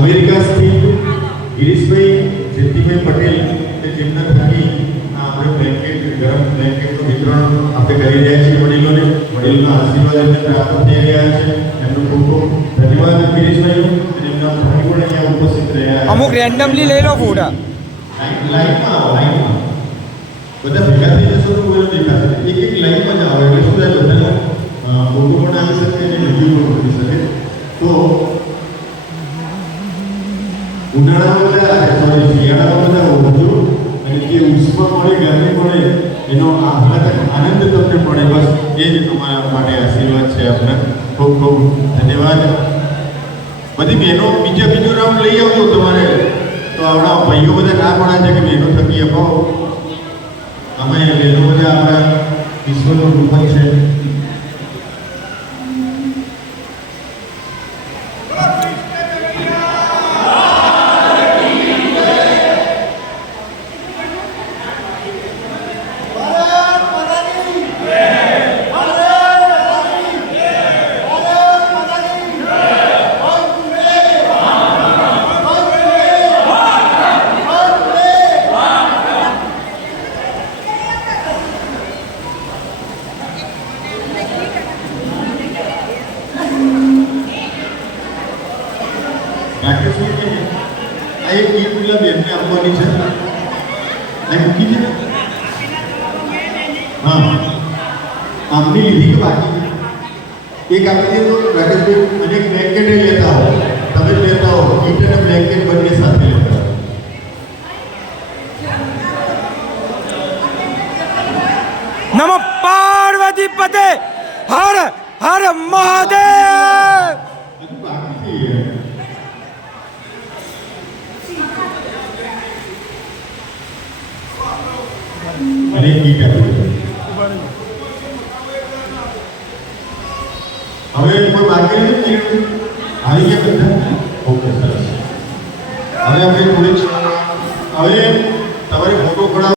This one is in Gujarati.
અમેરિકા સ્થિત ગિરીશભાઈ જયંતિભાઈ પટેલ કે જેમના થકી આપણે બ્લેન્કેટ ગરમ બ્લેન્કેટનું વિતરણ આપણે કરી રહ્યા છીએ વડીલોને. વડીલોના આશીર્વાદ એમને પ્રાપ્ત થઈ રહ્યા છે. એમનો ખૂબ ખૂબ ધન્યવાદ ગિરીશભાઈ અને એમના પણ અહીંયા ઉપસ્થિત રહ્યા અમુક રેન્ડમલી લઈ લો ફોટા. લાઈનમાં આવો લાઈનમાં બધા ભેગા થઈ જશો તો કોઈ દેખાશે. એક એક લાઈનમાં જ આવો. એટલે શું થાય બધાનો ફોટો પણ આવી શકે અને વીડિયો પણ બની શકે. તો ઉનાળામાં બધા સોરી શિયાળામાં બધા વધુ અને જે ઉષ્મા મળે, ગરમી મળે, એનો આહલાદક આનંદ તમને મળે, બસ એ જ તમારા માટે આશીર્વાદ છે આપને. ખૂબ ખૂબ ધન્યવાદ. બધી બહેનો બીજા બીજો રાઉન્ડ લઈ આવજો તમારે. તો આપણા ભાઈઓ બધા ના પડે છે કે બહેનો થકી અપાવો અમે બહેનો બધા આપણા વિશ્વનું રૂપક છે. રાકેશભાઈ આ એક ગીત પેલા બેનને આપવાની છે આ મૂકી છે? હા આમની લીધી કે બાકી એક આપી દે તો રાકેશભાઈ અને બ્લેન્કેટ લેતા હો તમે લેતા હો કીટ અને બ્લેન્કેટ બંને સાથે લેતા નમઃ પાર્વતી પતે હર હર મહાદેવ અને કીપેડ હવે કોઈ માર્ગે નથી આવી ગયા બધા? ઓકે, સરસ. હવે આપણે થોડી હવે તમારે ફોટો પડાવ